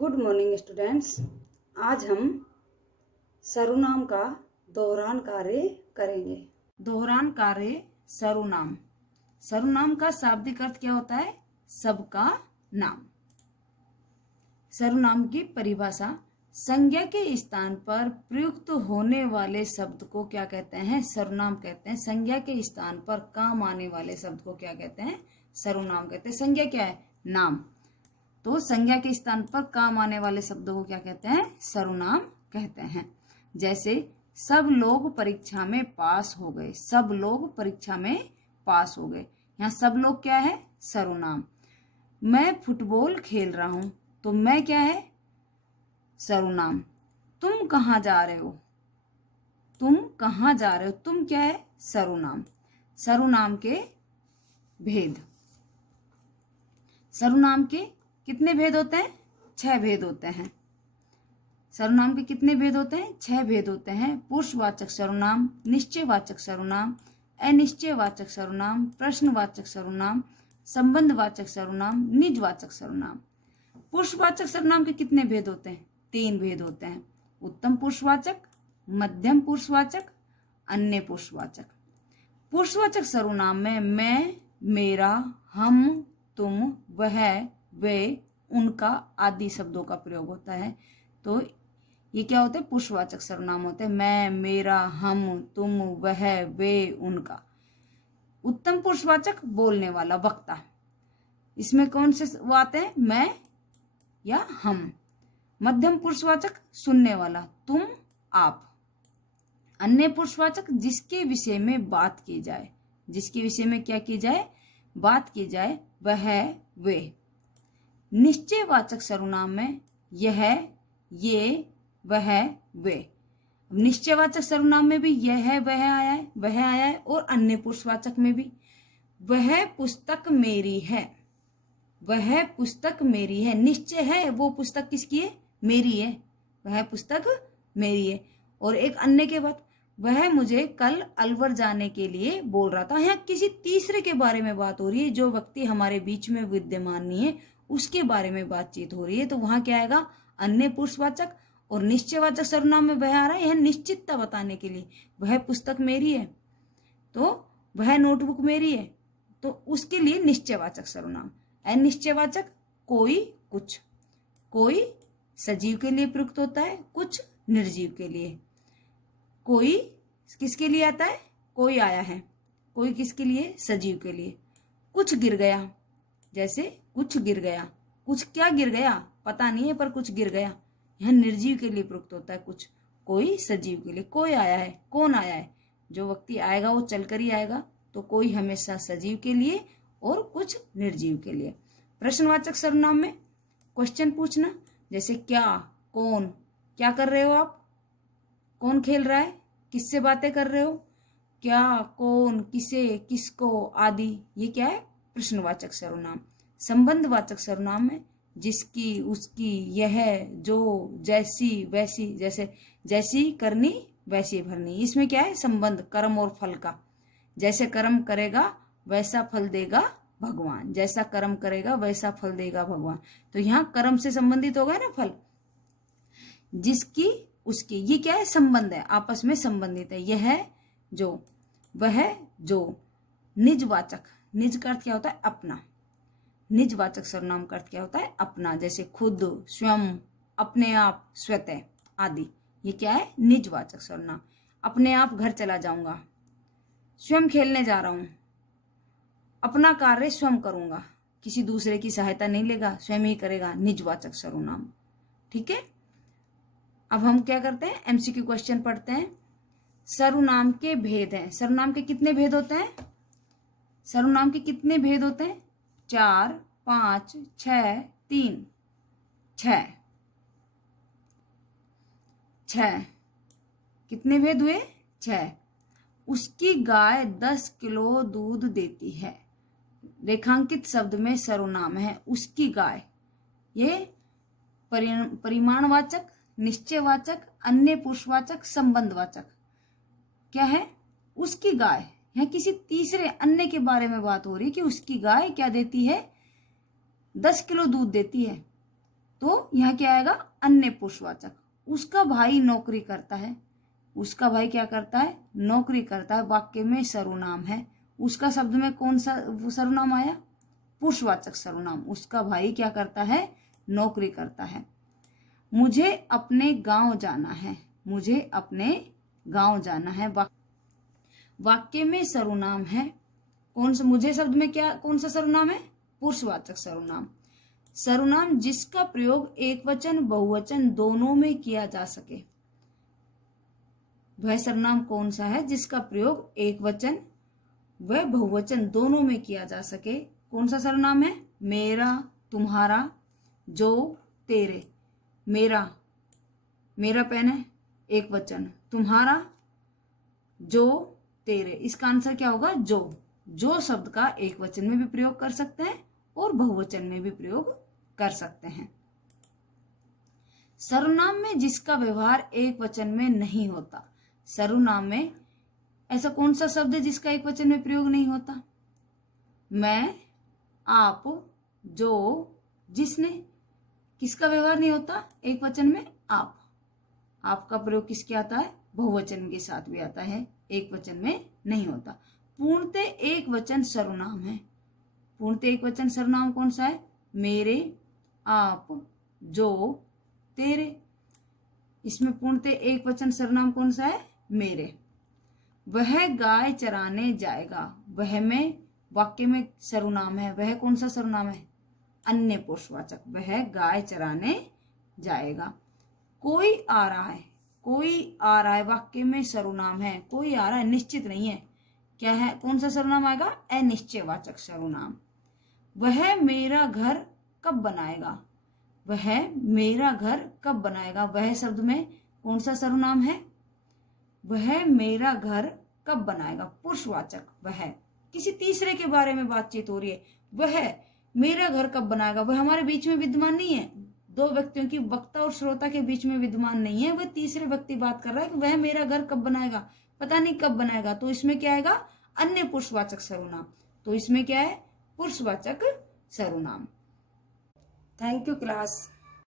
Good morning students. आज हम सर्वनाम का दोहरान कार्य करेंगे। दोहरान कार्य सर्वनाम। सर्वनाम का शाब्दिक अर्थ क्या होता है? सबका नाम। सर्वनाम की परिभाषा, संज्ञा के स्थान पर प्रयुक्त होने वाले शब्द को क्या कहते हैं? सर्वनाम कहते हैं। संज्ञा के स्थान पर काम आने वाले शब्द को क्या कहते हैं? सर्वनाम कहते हैं। संज्ञा क्या है? नाम। तो संज्ञा के स्थान पर काम आने वाले शब्दों को क्या कहते हैं? सर्वनाम कहते हैं। जैसे सब लोग परीक्षा में पास हो गए। सब लोग परीक्षा में पास हो गए। यहाँ सब लोग क्या है? सर्वनाम। मैं फुटबॉल खेल रहा हूं, तो मैं क्या है? सर्वनाम। तुम कहाँ जा रहे हो? तुम कहाँ जा रहे हो? तुम क्या है? सर्वनाम। सर्वनाम के भेद। सर्वनाम के कितने भेद होते हैं? 6 भेद होते हैं। सर्वनाम के कितने भेद होते हैं? 6 भेद होते हैं। पुरुषवाचक सर्वनाम, निश्चयवाचक सर्वनाम, अनिश्चयवाचक सर्वनाम, प्रश्नवाचक सर्वनाम, संबंधवाचक सर्वनाम, निजवाचक सर्वनाम। पुरुषवाचक सर्वनाम के कितने भेद होते हैं? 3 भेद होते हैं। उत्तम पुरुषवाचक, मध्यम पुरुषवाचक, अन्य पुरुषवाचक। पुरुषवाचक सर्वनाम में मैं, मेरा, हम, तुम, वह, वे, उनका आदि शब्दों का प्रयोग होता है। तो ये क्या होते हैं? पुरुषवाचक सर्वनाम होते हैं। मैं, मेरा, हम, तुम, वह, वे, उनका। उत्तम पुरुषवाचक बोलने वाला, वक्ता। इसमें कौन से वो आते हैं? मैं या हम। मध्यम पुरुषवाचक सुनने वाला, तुम, आप। अन्य पुरुषवाचक जिसके विषय में बात की जाए। जिसके विषय में क्या की जाए? बात की जाए, वह, वे। निश्चयवाचक सर्वनाम में यह, ये, वह, वे। निश्चयवाचक सर्वनाम में भी यह, वह आया है, वह आया है, और अन्य पुरुषवाचक में भी। वह पुस्तक मेरी है। वह पुस्तक मेरी है। निश्चय है वो पुस्तक किसकी है? मेरी है। वह पुस्तक मेरी है। और एक अन्य के बाद, वह मुझे कल अलवर जाने के लिए बोल रहा था। यहाँ किसी तीसरे के बारे में बात हो रही है, जो व्यक्ति हमारे बीच में विद्यमान नहीं है, उसके बारे में बातचीत हो रही है। तो वहां क्या आएगा? अन्य पुरुषवाचक। और निश्चयवाचक सर्वनाम में वह आ रहा है, यह निश्चितता बताने के लिए। वह पुस्तक मेरी है, तो वह नोटबुक मेरी है, तो उसके लिए निश्चयवाचक सर्वनाम। अनिश्चयवाचक कोई, कुछ। कोई सजीव के लिए प्रयुक्त होता है, कुछ निर्जीव के लिए। कोई किसके लिए आता है? कोई आया है। कोई किसके लिए? सजीव के लिए। कुछ गिर गया। जैसे कुछ गिर गया। कुछ क्या गिर गया पता नहीं है, पर कुछ गिर गया। यह निर्जीव के लिए प्रयुक्त होता है कुछ। कोई सजीव के लिए। कोई आया है, कौन आया है? जो व्यक्ति आएगा वो चलकर ही आएगा। तो कोई हमेशा सजीव के लिए और कुछ निर्जीव के लिए। प्रश्नवाचक सर्वनाम में क्वेश्चन पूछना, जैसे क्या, कौन, क्या कर रहे हो आप, कौन खेल रहा है, किससे बातें कर रहे हो, क्या, कौन, किसे, किसको आदि। ये क्या है? प्रश्नवाचक सर्वनाम। संबंधवाचक सर्वनाम में जिसकी, उसकी, यह, जो, जैसी, वैसी। जैसे जैसी करनी वैसी भरनी। इसमें क्या है? संबंध कर्म और फल का। जैसे कर्म करेगा वैसा फल देगा भगवान। जैसा कर्म करेगा वैसा फल देगा भगवान। तो यहाँ कर्म से संबंधित हो गया ना फल। जिसकी, उसकी, ये क्या है? संबंध है, आपस में संबंधित है। यह, जो, वह, जो। निजवाचक। निज का अर्थ क्या होता है? अपना। निजवाचक सर्वनाम का अर्थ क्या होता है? अपना। जैसे खुद, स्वयं, अपने आप, स्वतः आदि। ये क्या है? निजवाचक सर्वनाम। अपने आप घर चला जाऊंगा, स्वयं खेलने जा रहा हूं, अपना कार्य स्वयं करूंगा, किसी दूसरे की सहायता नहीं लेगा, स्वयं ही करेगा। निजवाचक सर्वनाम। ठीक है। अब हम क्या करते हैं? एमसीक्यू क्वेश्चन पढ़ते हैं। सर्वनाम के भेद हैं। सर्वनाम के कितने भेद होते हैं? सर्वनाम के कितने भेद होते हैं? 4, 5, 6, 3, 6। 6 कितने भेद हुए? 6। उसकी गाय 10 किलो दूध देती है। रेखांकित शब्द में सर्वनाम है उसकी गाय। ये परिमाणवाचक, निश्चयवाचक, अन्य पुरुषवाचक, संबंधवाचक। क्या है? उसकी गाय। यहाँ किसी तीसरे अन्य के बारे में बात हो रही है कि उसकी गाय क्या देती है? 10 किलो दूध देती है। तो यहाँ क्या आएगा, अन्य पुरुषवाचक। उसका भाई नौकरी करता है, उसका भाई क्या करता है, नौकरी करता है, वाक्य में सर्वनाम है। उसका शब्द में कौन सा सर्वनाम आया, पुरुषवाचक सर्वनाम। उसका भाई क्या करता है, नौकरी करता है। मुझे अपने गांव जाना है, मुझे अपने गांव जाना है, वाक्य में सर्वनाम है। कौन सा, मुझे शब्द में क्या, कौन सा सर्वनाम है, पुरुषवाचक सर्वनाम। सर्वनाम जिसका प्रयोग एक वचन बहुवचन दोनों में किया जा सके, वह सर्वनाम कौन सा है जिसका प्रयोग एक वचन व बहुवचन दोनों में किया जा सके। कौन सा सर्वनाम है, मेरा, तुम्हारा, जो, तेरे। मेरा, मेरा पेन है, एक वचन। तुम्हारा, जो, तेरे। इसका आंसर क्या होगा, जो शब्द का एक वचन में भी प्रयोग कर सकते हैं और बहुवचन में भी प्रयोग कर सकते हैं। सर्वनाम में जिसका व्यवहार एक वचन में नहीं होता, सर्वनाम में ऐसा कौन सा शब्द है जिसका एक वचन में प्रयोग नहीं होता, मैं, आप, जो, जिसने। किसका व्यवहार नहीं होता एक वचन में, आप। आपका प्रयोग किसके आता है, बहुवचन के साथ भी आता है, एक वचन में नहीं होता। पूर्णतः एक वचन सर्वनाम है, पूर्णतः एक वचन सर्वनाम कौन सा है, मेरे, आप, जो, तेरे। इसमें पूर्णतः एक वचन सर्वनाम कौन सा है, मेरे। वह गाय चराने जाएगा, वह में वाक्य में सर्वनाम है, वह कौन सा सर्वनाम है, अन्य पुरुषवाचक। वह गाय चराने जाएगा। कोई आ रहा है, कोई आ रहा है वाक्य में सर्वनाम है, कोई आ रहा है निश्चित नहीं है, क्या है, कौन सा सर्वनाम आएगा, अनिश्चयवाचक सर्वनाम। वह मेरा घर कब बनाएगा, वह मेरा घर कब बनाएगा, वह शब्द में कौन सा सर्वनाम है, वह मेरा घर कब बनाएगा, पुरुषवाचक। वह, किसी तीसरे के बारे में बातचीत हो रही है, वह मेरा घर कब बनाएगा, वह हमारे बीच में विद्यमान नहीं है, दो व्यक्तियों की, वक्ता और श्रोता के बीच में विद्यमान नहीं है, वह तीसरे व्यक्ति बात कर रहा है कि वह मेरा घर कब बनाएगा, पता नहीं कब बनाएगा। तो इसमें क्या आएगा, अन्य पुरुषवाचक सर्वनाम। तो इसमें क्या है, पुरुषवाचक सर्वनाम। Thank you class.